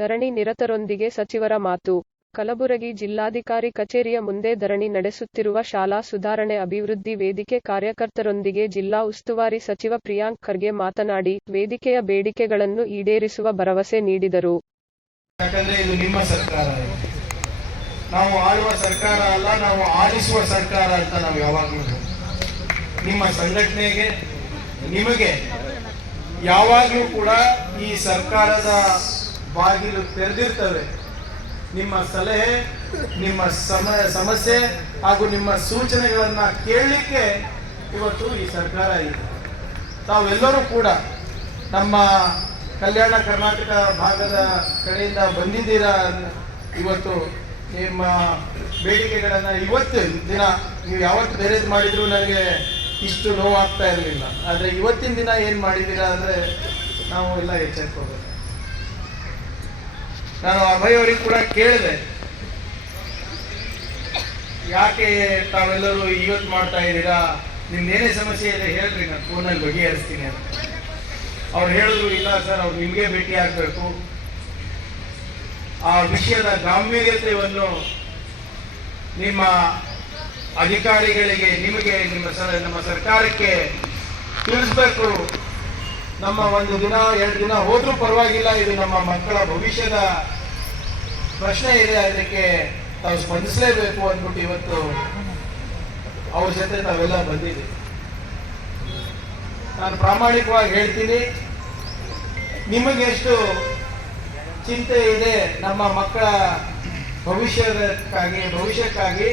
ಧರಣಿ ನಿರತರೊಂದಿಗೆ ಸಚಿವರ ಮಾತು. ಕಲಬುರಗಿ ಜಿಲ್ಲಾಧಿಕಾರಿ ಕಚೇರಿಯ ಮುಂದೆ ಧರಣಿ ನಡೆಸುತ್ತಿರುವ ಶಾಲಾ ಸುಧಾರಣೆ ಅಭಿವೃದ್ಧಿ ವೇದಿಕೆ ಕಾರ್ಯಕರ್ತರೊಂದಿಗೆ ಜಿಲ್ಲಾ ಉಸ್ತುವಾರಿ ಸಚಿವ ಪ್ರಿಯಾಂಕ್ ಖರ್ಗೆ ಮಾತನಾಡಿ, ವೇದಿಕೆಯ ಬೇಡಿಕೆಗಳನ್ನು ಈಡೇರಿಸುವ ಭರವಸೆ ನೀಡಿದರು. ಯಾಕಂದ್ರೆ ಇದು ನಿಮ್ಮ ಸರ್ಕಾರ, ನಾವು ಆಳುವ ಸರ್ಕಾರ ಅಲ್ಲ, ನಾವು ಆಲಿಸುವ ಸರ್ಕಾರ ಅಂತ ನಾವು ಯಾವಾಗಲೂ ನಿಮ್ಮ ಸಂಘಟನೆಗೆ ನಿಮಗೆ ಯಾವಾಗಲೂ ಕೂಡ ಈ ಸರ್ಕಾರದ ಬಾಗಿಲು ತೆರೆದಿರ್ತವೆ. ನಿಮ್ಮ ಸಲಹೆ, ನಿಮ್ಮ ಸಮಸ್ಯೆ ಹಾಗೂ ನಿಮ್ಮ ಸೂಚನೆಗಳನ್ನ ಕೇಳಲಿಕ್ಕೆ ಇವತ್ತು ಈ ಸರ್ಕಾರ ಇದೆ. ತಾವೆಲ್ಲರೂ ಕೂಡ ನಮ್ಮ ಕಲ್ಯಾಣ ಕರ್ನಾಟಕ ಭಾಗದ ಕಡೆಯಿಂದ ಬಂದಿದ್ದೀರಾ. ಇವತ್ತು ನಿಮ್ಮ ಬೇಡಿಕೆಗಳನ್ನು ಇವತ್ತಿನ ದಿನ ನೀವು ಯಾವತ್ತು ಬೇರೆದು ಮಾಡಿದ್ರು ನನಗೆ ಇಷ್ಟು ನೋವಾಗ್ತಾ ಇರಲಿಲ್ಲ. ಆದರೆ ಇವತ್ತಿನ ದಿನ ಏನು ಮಾಡಿದ್ದೀರಾ ಅಂದರೆ ನಾವು ಎಲ್ಲ ಎಚ್ಚೆತ್ಕೋಬೇಕು. ನಾನು ಅಭಯ್ ಅವರಿಗೆ ಕೂಡ ಕೇಳಿದೆ, ಯಾಕೆ ತಾವೆಲ್ಲರೂ ಇವತ್ತು ಮಾಡ್ತಾ ಇದ್ದೀರಾ, ನಿಮ್ದೇನೇ ಸಮಸ್ಯೆ ಇದೆ ಹೇಳ್ರಿ, ನಾನು ಫೋನಲ್ಲಿ ಬಗೆಹರಿಸ್ತೀನಿ ಅಂತ. ಅವ್ರು ಹೇಳಿದ್ರು, ಇಲ್ಲ ಸರ್, ಅವ್ರು ನಿಮಗೆ ಭೇಟಿ ಆಗಬೇಕು, ಆ ವಿಷಯದ ಗಾಂಭೀರ್ಯತೆಯನ್ನು ನಿಮ್ಮ ಅಧಿಕಾರಿಗಳಿಗೆ, ನಿಮಗೆ, ನಮ್ಮ ಸರ್ಕಾರಕ್ಕೆ ತಿಳಿಸ್ಬೇಕು. ನಮ್ಮ ಒಂದು ದಿನ 2 ದಿನ ಹೋದ್ರೂ ಪರವಾಗಿಲ್ಲ, ಇದು ನಮ್ಮ ಮಕ್ಕಳ ಭವಿಷ್ಯದ ಪ್ರಶ್ನೆ ಇದೆ, ಅದಕ್ಕೆ ತಾವು ಸ್ಪಂದಿಸಲೇಬೇಕು ಅಂದ್ಬಿಟ್ಟು ಇವತ್ತು ಅವ್ರ ಜೊತೆ ತಾವೆಲ್ಲ ಬಂದಿದ್ದೀವಿ. ನಾನು ಪ್ರಾಮಾಣಿಕವಾಗಿ ಹೇಳ್ತೀನಿ, ನಿಮಗೆ ಎಷ್ಟು ಚಿಂತೆ ಇದೆ ನಮ್ಮ ಮಕ್ಕಳ ಭವಿಷ್ಯಕ್ಕಾಗಿ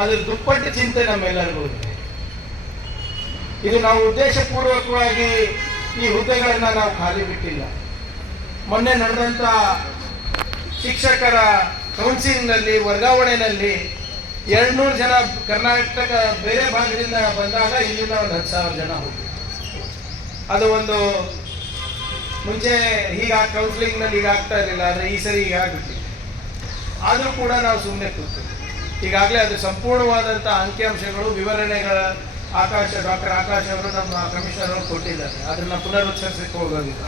ಅದ್ರ ದುಪ್ಪಟ್ಟು ಚಿಂತೆ ನಮ್ಮೆಲ್ಲರಿಗೂ ಇದೆ. ಇದು ನಾವು ಉದ್ದೇಶಪೂರ್ವಕವಾಗಿ ಈ ಹುದ್ದೆಗಳನ್ನ ನಾವು ಖಾಲಿ ಬಿಟ್ಟಿಲ್ಲ. ಮೊನ್ನೆ ನಡೆದಂತ ಶಿಕ್ಷಕರ ಕೌನ್ಸಿಲಿಂಗ್ನಲ್ಲಿ, ವರ್ಗಾವಣೆಯಲ್ಲಿ 200 ಜನ ಕರ್ನಾಟಕ ಬೇರೆ ಭಾಗದಿಂದ ಬಂದಾಗ ಇಲ್ಲಿಂದ ಒಂದು 10,000 ಜನ ಹೋಗಿ, ಅದು ಒಂದು ಮುಂಚೆ ಕೌನ್ಸಿಲಿಂಗ್ನಲ್ಲಿ ಹೀಗಾಗ್ತಾ ಇರಲಿಲ್ಲ, ಆದರೆ ಈ ಸರಿ ಹೀಗಾಗ್ಬಿಟ್ಟಿದೆ. ಆದರೂ ಕೂಡ ನಾವು ಸುಮ್ಮನೆ ಕೂತು ಈಗಾಗಲೇ ಅದು ಸಂಪೂರ್ಣವಾದಂಥ ಅಂಕಿಅಂಶಗಳು, ವಿವರಣೆಗಳ ಡಾಕ್ಟರ್ ಆಕಾಶ್ ಅವರು ನಮ್ಮ ಕಮಿಷನರ್ ಅವರು ಕೊಟ್ಟಿದ್ದಾರೆ, ಅದನ್ನು ಪುನರುಚ್ಚರಿಸಕ್ಕೆ ಹೋಗೋದಿಲ್ಲ.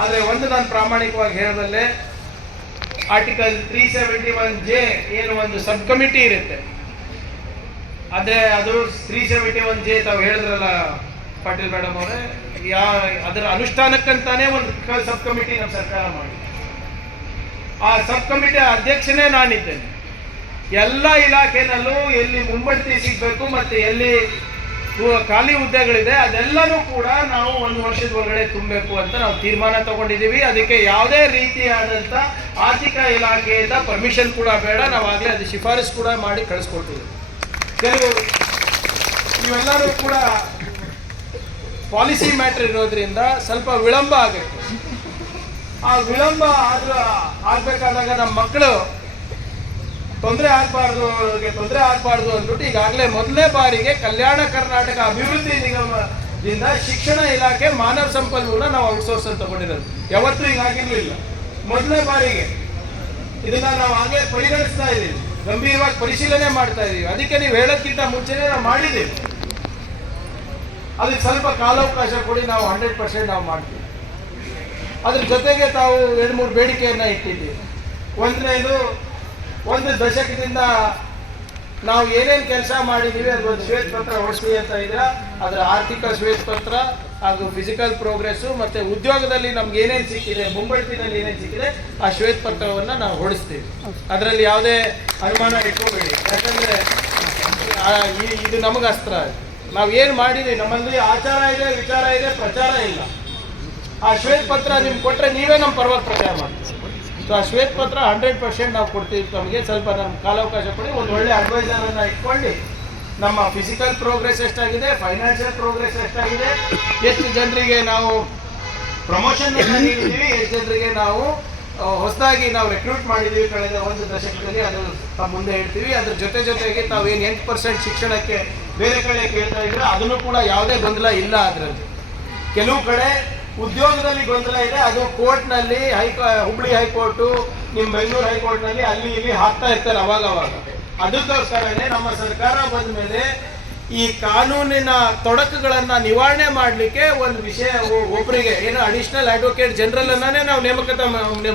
ಆದರೆ ಒಂದು ನಾನು ಪ್ರಾಮಾಣಿಕವಾಗಿ ಹೇಳಬಲ್ಲೆ, ಆರ್ಟಿಕಲ್ 371J ಏನು ಒಂದು ಸಬ್ ಕಮಿಟಿ ಇರುತ್ತೆ, ಆದರೆ ಅದು 371J ತಾವು ಹೇಳಿದ್ರಲ್ಲ ಪಾಟೀಲ್ ಮೇಡಮ್ ಅವರೇ, ಅದರ ಅನುಷ್ಠಾನಕ್ಕಂತಾನೆ ಒಂದು ಸಬ್ ಕಮಿಟಿ ನಮ್ಮ ಸರ್ಕಾರ ಮಾಡಿ, ಆ ಸಬ್ ಕಮಿಟಿ ಅಧ್ಯಕ್ಷನೇ ನಾನಿದ್ದೇನೆ. ಎಲ್ಲ ಇಲಾಖೆನಲ್ಲೂ ಎಲ್ಲಿ ಮುಂಬಡ್ತಿ ಸಿಗಬೇಕು ಮತ್ತು ಎಲ್ಲಿ ಖಾಲಿ ಹುದ್ದೆಗಳಿದೆ ಅದೆಲ್ಲನೂ ಕೂಡ ನಾವು 1 ವರ್ಷದ ಒಳಗಡೆ ತುಂಬಬೇಕು ಅಂತ ನಾವು ತೀರ್ಮಾನ ತಗೊಂಡಿದ್ದೀವಿ. ಅದಕ್ಕೆ ಯಾವುದೇ ರೀತಿಯಾದಂಥ ಆರ್ಥಿಕ ಇಲಾಖೆಯಿಂದ ಪರ್ಮಿಷನ್ ಕೂಡ ಬೇಡ, ನಾವಾಗಲೇ ಅದು ಶಿಫಾರಸು ಕೂಡ ಮಾಡಿ ಕಳಿಸ್ಕೊಟ್ಟಿದ್ದೀವಿ. ಕೆಲವು ಇವೆಲ್ಲರೂ ಕೂಡ ಪಾಲಿಸಿ ಮ್ಯಾಟ್ರ್ ಇರೋದ್ರಿಂದ ಸ್ವಲ್ಪ ವಿಳಂಬ ಆಗುತ್ತೆ. ಆ ವಿಳಂಬ ಆಗಬೇಕಾದಾಗ ನಮ್ಮ ಮಕ್ಕಳು ತೊಂದರೆ ಆಗಬಾರ್ದು ಅಂದ್ಬಿಟ್ಟು ಈಗಾಗಲೇ ಮೊದಲನೇ ಬಾರಿಗೆ ಕಲ್ಯಾಣ ಕರ್ನಾಟಕ ಅಭಿವೃದ್ಧಿ ನಿಗಮದಿಂದ ಶಿಕ್ಷಣ ಇಲಾಖೆ ಮಾನವ ಸಂಪನ್ಮೂಲ ನಾವು ಔಟ್ಸೋರ್ಸ್ ಅಂತ ತಗೊಂಡಿರೋದು. ಯಾವತ್ತೂ ಹೀಗಾಗಿರ್ಲಿಲ್ಲ, ಮೊದಲನೇ ಬಾರಿಗೆ ಇದನ್ನ ನಾವು ಹಾಗೆ ಪರಿಗಣಿಸ್ತಾ ಇದ್ದೀವಿ, ಗಂಭೀರವಾಗಿ ಪರಿಶೀಲನೆ ಮಾಡ್ತಾ ಇದ್ದೀವಿ. ಅದಕ್ಕೆ ನೀವು ಹೇಳೋಕ್ಕಿಂತ ಮುಂಚೆನೇ ನಾವು ಮಾಡಿದ್ದೀವಿ. ಅದಕ್ಕೆ ಸ್ವಲ್ಪ ಕಾಲಾವಕಾಶ ಕೊಡಿ, ನಾವು 100% ನಾವು ಮಾಡ್ತೀವಿ. ಅದ್ರ ಜೊತೆಗೆ ತಾವು 2-3 ಬೇಡಿಕೆಯನ್ನು ಇಟ್ಟಿದ್ದೀವಿ. ಒಂದನೇದು, 1 ದಶಕದಿಂದ ನಾವು ಏನೇನು ಕೆಲಸ ಮಾಡಿದ್ದೀವಿ ಅದೊಂದು ಶ್ವೇತಪತ್ರ ಹೊಡಿಸ್ತೀವಿ ಅಂತ ಇದ್ರೆ, ಅದರ ಆರ್ಥಿಕ ಶ್ವೇತಪತ್ರ ಹಾಗೂ ಫಿಸಿಕಲ್ ಪ್ರೋಗ್ರೆಸ್ಸು ಮತ್ತು ಉದ್ಯೋಗದಲ್ಲಿ ನಮ್ಗೆ ಏನೇನು ಸಿಕ್ಕಿದೆ, ಮುಂಬಡ್ತಿನಲ್ಲಿ ಏನೇನು ಸಿಕ್ಕಿದೆ ಆ ಶ್ವೇತಪತ್ರವನ್ನು ನಾವು ಹೊಡಿಸ್ತೀವಿ. ಅದರಲ್ಲಿ ಯಾವುದೇ ಅನುಮಾನ ಇಟ್ಕೋಬೇಡಿ, ಯಾಕಂದರೆ ಇದು ನಮಗೆ ಅಸ್ತ್ರ. ನಾವು ಏನು ಮಾಡಿದ್ದೀವಿ, ನಮ್ಮಲ್ಲಿ ಆಚಾರ ಇದೆ, ವಿಚಾರ ಇದೆ, ಪ್ರಚಾರ ಇಲ್ಲ. ಆ ಶ್ವೇತಪತ್ರ ನಿಮ್ಗೆ ಕೊಟ್ಟರೆ ನೀವೇ ನಮ್ಮ ಪರವಾಗಿ ಪ್ರಚಾರ ಮಾಡ್ತೀವಿ. ಸೊ ಆ ಶ್ವೇತಪತ್ರ 100% ನಾವು ಕೊಡ್ತೀವಿ. ನಮಗೆ ಸ್ವಲ್ಪ ನಮ್ಮ ಕಾಲಾವಕಾಶ ಕೊಡಿ, ಒಂದು ಒಳ್ಳೆ ಅಡ್ವೈಸರನ್ನು ಇಟ್ಕೊಂಡು ನಮ್ಮ ಫಿಸಿಕಲ್ ಪ್ರೋಗ್ರೆಸ್ ಎಷ್ಟಾಗಿದೆ, ಫೈನಾನ್ಷಿಯಲ್ ಪ್ರೋಗ್ರೆಸ್ ಎಷ್ಟಾಗಿದೆ, ಎಷ್ಟು ಜನರಿಗೆ ನಾವು ಪ್ರಮೋಷನ್ ನೀಡಿದ್ದೀವಿ, ಎಷ್ಟು ಜನರಿಗೆ ನಾವು ಹೊಸದಾಗಿ ನಾವು ರೆಕ್ರೂಟ್ ಮಾಡಿದ್ದೀವಿ ಕಳೆದ 1 ದಶಕದಲ್ಲಿ, ಅದು ಮುಂದೆ ಹೇಳ್ತೀವಿ. ಅದ್ರ ಜೊತೆಗೆ ತಾವೇನು 8% ಶಿಕ್ಷಣಕ್ಕೆ ಬೇರೆ ಕಡೆ ಕೇಳ್ತಾ ಇದ್ರೆ ಅದನ್ನು ಕೂಡ ಯಾವುದೇ ಗೊಂದಲ ಇಲ್ಲ. ಅದರಲ್ಲಿ ಕೆಲವು ಕಡೆ ಉದ್ಯೋಗದಲ್ಲಿ ಗೊಂದಲ ಇದೆ, ಅದು ಕೋರ್ಟ್ನಲ್ಲಿ ಹುಬ್ಳಿ ಹೈಕೋರ್ಟು, ನಿಮ್ಮ ಬೆಂಗಳೂರು ಹೈಕೋರ್ಟ್ನಲ್ಲಿ ಅಲ್ಲಿ ಇಲ್ಲಿ ಹಾಕ್ತಾ ಇರ್ತಾರೆ ಅವಾಗ. ಅದಕ್ಕೋಸ್ಕರನೇ ನಮ್ಮ ಸರ್ಕಾರ ಬಂದ ಮೇಲೆ ಈ ಕಾನೂನಿನ ತೊಡಕುಗಳನ್ನು ನಿವಾರಣೆ ಮಾಡಲಿಕ್ಕೆ ಒಂದು ವಿಷಯ ಒಬ್ಬರಿಗೆ ಏನು ಅಡಿಷನಲ್ ಅಡ್ವೊಕೇಟ್ ಜನರಲ್ ಅನ್ನೇ ನಾವು ನೇಮಕ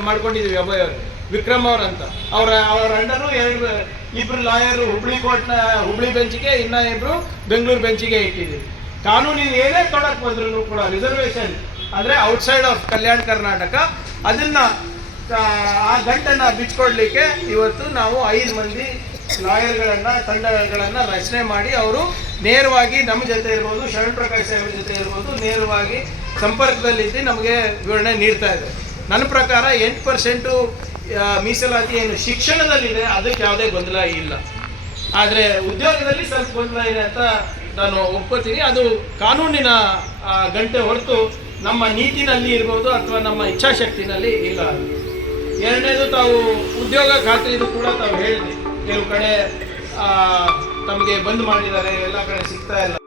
ಮಾಡ್ಕೊಂಡಿದ್ದೀವಿ ಅಭಯ್ ಅವರು, ವಿಕ್ರಮ್ ಅವ್ರಂತ. ಅವರ ಅಂಡರು ಇಬ್ರು ಲಾಯರು ಹುಬ್ಳಿ ಬೆಂಚಿಗೆ, ಇನ್ನ ಇಬ್ರು ಬೆಂಗಳೂರು ಬೆಂಚಿಗೆ ಇಟ್ಟಿದ್ದೀವಿ. ಕಾನೂನಿನ ಏನೇ ತೊಡಕು ಬಂದ್ರೂ ಕೂಡ ರಿಸರ್ವೇಷನ್ ಅಂದರೆ ಔಟ್ಸೈಡ್ ಆಫ್ ಕಲ್ಯಾಣ ಕರ್ನಾಟಕ ಅದನ್ನ ಆ ಗಂಟನ್ನು ಬಿಚ್ಕೊಡ್ಲಿಕ್ಕೆ ಇವತ್ತು ನಾವು 5 ಮಂದಿ ತಂಡಗಳನ್ನು ರಚನೆ ಮಾಡಿ ಅವರು ನೇರವಾಗಿ ನಮ್ಮ ಜೊತೆ ಇರ್ಬೋದು, ಶರಣ್ ಪ್ರಕಾಶ್ ಅವರ ಜೊತೆ ಇರ್ಬೋದು, ನೇರವಾಗಿ ಸಂಪರ್ಕದಲ್ಲಿದ್ದು ನಮಗೆ ವಿವರಣೆ ನೀಡ್ತಾ ಇದ್ದಾರೆ. ನನ್ನ ಪ್ರಕಾರ 8% ಮೀಸಲಾತಿ ಏನು ಶಿಕ್ಷಣದಲ್ಲಿದೆ ಅದಕ್ಕೆ ಯಾವುದೇ ಗೊಂದಲ ಇಲ್ಲ. ಆದರೆ ಉದ್ಯೋಗದಲ್ಲಿ ಸ್ವಲ್ಪ ಗೊಂದಲ ಇದೆ ಅಂತ ನಾನು ಒಪ್ಕೋತೀನಿ. ಅದು ಕಾನೂನಿನ ಗಂಟೆ ಹೊರತು ನಮ್ಮ ನೀತಿನಲ್ಲಿ ಇರ್ಬೋದು ಅಥವಾ ನಮ್ಮ ಇಚ್ಛಾಶಕ್ತಿನಲ್ಲಿ ಇಲ್ಲ. ಎರಡನೇದು, ತಾವು ಉದ್ಯೋಗ ಖಾತ್ರಿದು ಕೂಡ ತಾವು ಹೇಳಿದ್ರಿ, ಕೆಲವು ಕಡೆ ತಮಗೆ ಬಂದ್ ಮಾಡಿದ್ದಾರೆ, ಎಲ್ಲ ಕಡೆ ಸಿಗ್ತಾ ಇಲ್ಲ.